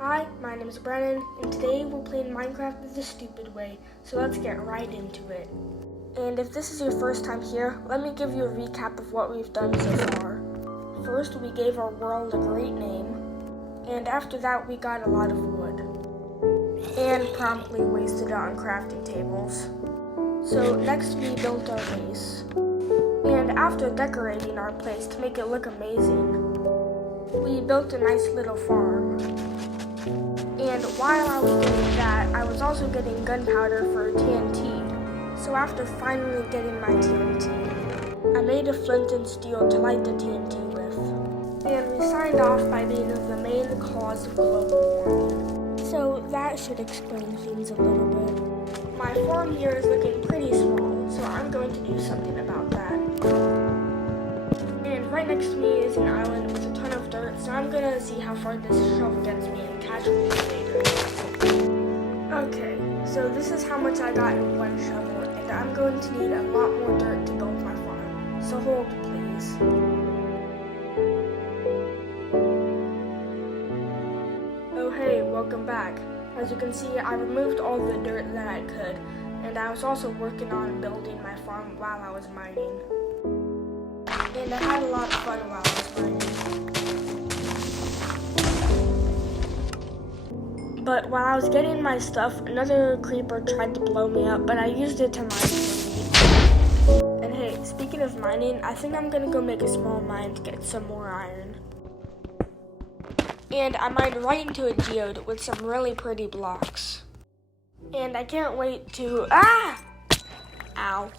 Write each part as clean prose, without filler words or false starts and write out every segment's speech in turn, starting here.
Hi, my name is Brennan, and today we're playing Minecraft the stupid way, so let's get right into it. And if this is your first time here, let me give you a recap of what we've done so far. First, we gave our world a great name, and after that we got a lot of wood, and promptly wasted it on crafting tables. So next we built our base, and after decorating our place to make it look amazing, we built a nice little farm. And while I was doing that, I was also getting gunpowder for TNT. So after finally getting my TNT, I made a flint and steel to light the TNT with. And we signed off by being the main cause of global warming. So that should explain things a little bit. My farm here is looking pretty small, so I'm going to do something about that. And right next to me is an island with a ton of dirt, so I'm gonna see how far this shovel gets me and catch me later. Okay, so this is how much I got in one shovel, and I'm going to need a lot more dirt to build my farm. So hold, please. Oh hey, welcome back. As you can see, I removed all the dirt that I could, and I was also working on building my farm while I was mining. And I had a lot of fun while I was mining. But while I was getting my stuff, another creeper tried to blow me up, but I used it to mine for me. And hey, speaking of mining, I think I'm gonna go make a small mine to get some more iron. And I mined right into a geode with some really pretty blocks. And I can't wait to, Ow.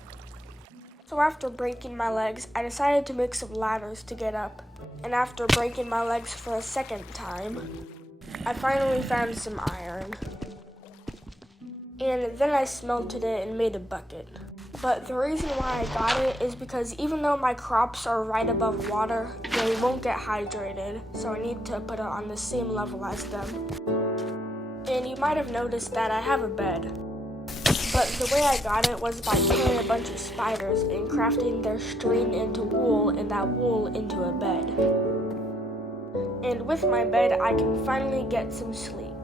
So after breaking my legs, I decided to make some ladders to get up. And after breaking my legs for a second time, I finally found some iron. And then I smelted it and made a bucket. But the reason why I got it is because even though my crops are right above water, they won't get hydrated, so I need to put it on the same level as them. And you might have noticed that I have a bed. But the way I got it was by killing a bunch of spiders and crafting their string into wool and that wool into a bed. And with my bed, I can finally get some sleep.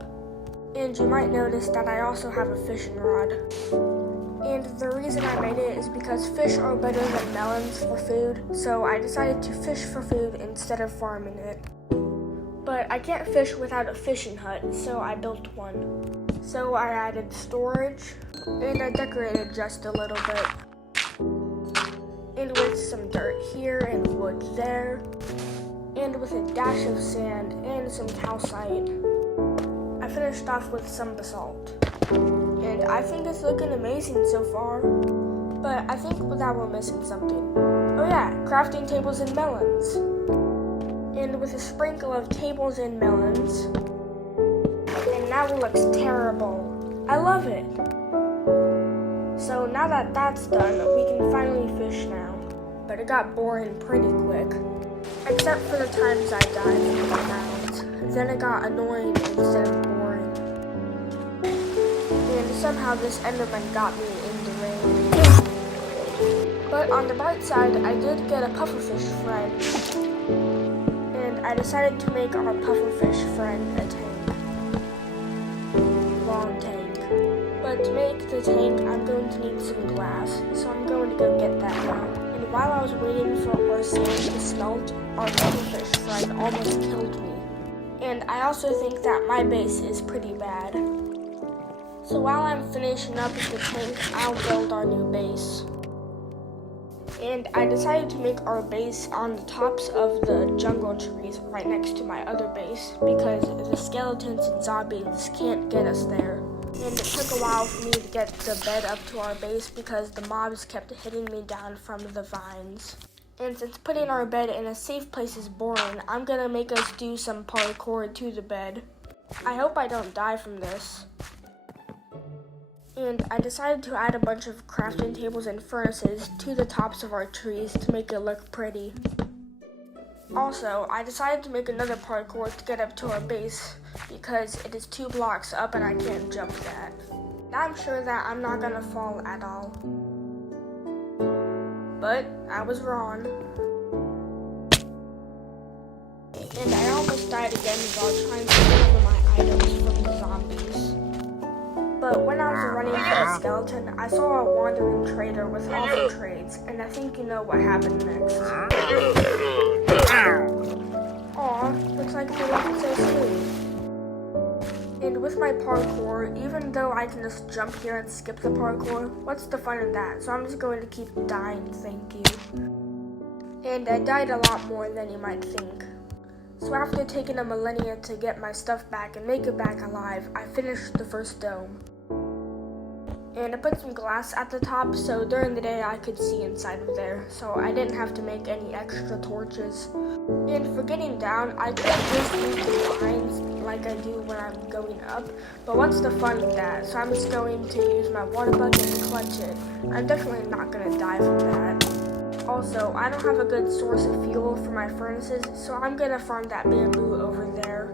And you might notice that I also have a fishing rod. And the reason I made it is because fish are better than melons for food, so I decided to fish for food instead of farming it. But I can't fish without a fishing hut, so I built one. So I added storage, and I decorated just a little bit. And with some dirt here and wood there, and with a dash of sand and some calcite, I finished off with some basalt. And I think it's looking amazing so far, but I think that we're missing something. Oh yeah, crafting tables and melons. And with a sprinkle of tables and melons, and now it looks terrible. I love it. So now that that's done, we can finally fish now. But it got boring pretty quick, except for the times I died from the mounds. Then it got annoying instead of boring. And somehow this Enderman got me in the rain. But on the bright side, I did get a pufferfish friend. And I decided to make our pufferfish friend a tank. Long tank. But to make the tank, I'm going to need some glass, so I'm going to go get that now. And while I was waiting for our sand to smelt, our pufferfish friend almost killed me. And I also think that my base is pretty bad. So while I'm finishing up with the tank, I'll build our new base. And I decided to make our base on the tops of the jungle trees right next to my other base because the skeletons and zombies can't get us there. And it took a while for me to get the bed up to our base because the mobs kept hitting me down from the vines. And since putting our bed in a safe place is boring, I'm gonna make us do some parkour to the bed. I hope I don't die from this. And I decided to add a bunch of crafting tables and furnaces to the tops of our trees to make it look pretty. Also, I decided to make another parkour to get up to our base because it is 2 blocks up and I can't jump that. I'm sure that I'm not gonna fall at all. But I was wrong. And I almost died again while trying to deliver my item. skeleton, I saw a wandering trader with awesome trades, and I think you know what happened next. Aw, looks like they left so soon. And with my parkour, even though I can just jump here and skip the parkour, what's the fun in that? So I'm just going to keep dying, thank you. And I died a lot more than you might think. So after taking a millennia to get my stuff back and make it back alive, I finished the first dome. And I put some glass at the top so during the day I could see inside of there, so I didn't have to make any extra torches. And for getting down, I could just use the lines like I do when I'm going up, but what's the fun in that? So I'm just going to use my water bucket to clutch it. I'm definitely not going to die from that. Also, I don't have a good source of fuel for my furnaces, so I'm going to farm that bamboo over there.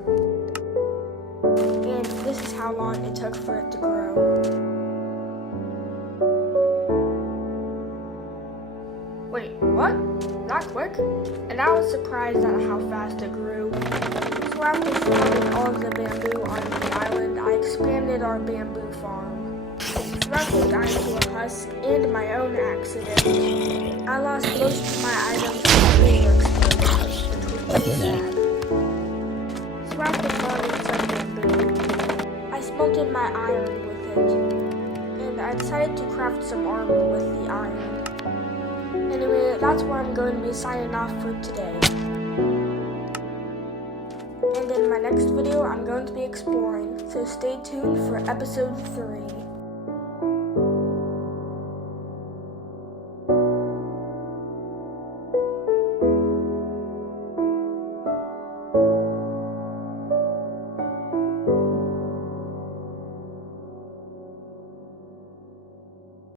And this is how long it took for it to grow. Wait, what? That quick? And I was surprised at how fast it grew. So after farming all of the bamboo on the island, I expanded our bamboo farm. So after dying to a husk and my own accident, I lost most of my items to the explosions, which was pretty sad. So after farming some bamboo, I smelted my iron with it, and I decided to craft some armor with the iron. Anyway, that's where I'm going to be signing off for today. And in my next video, I'm going to be exploring, so stay tuned for episode 3.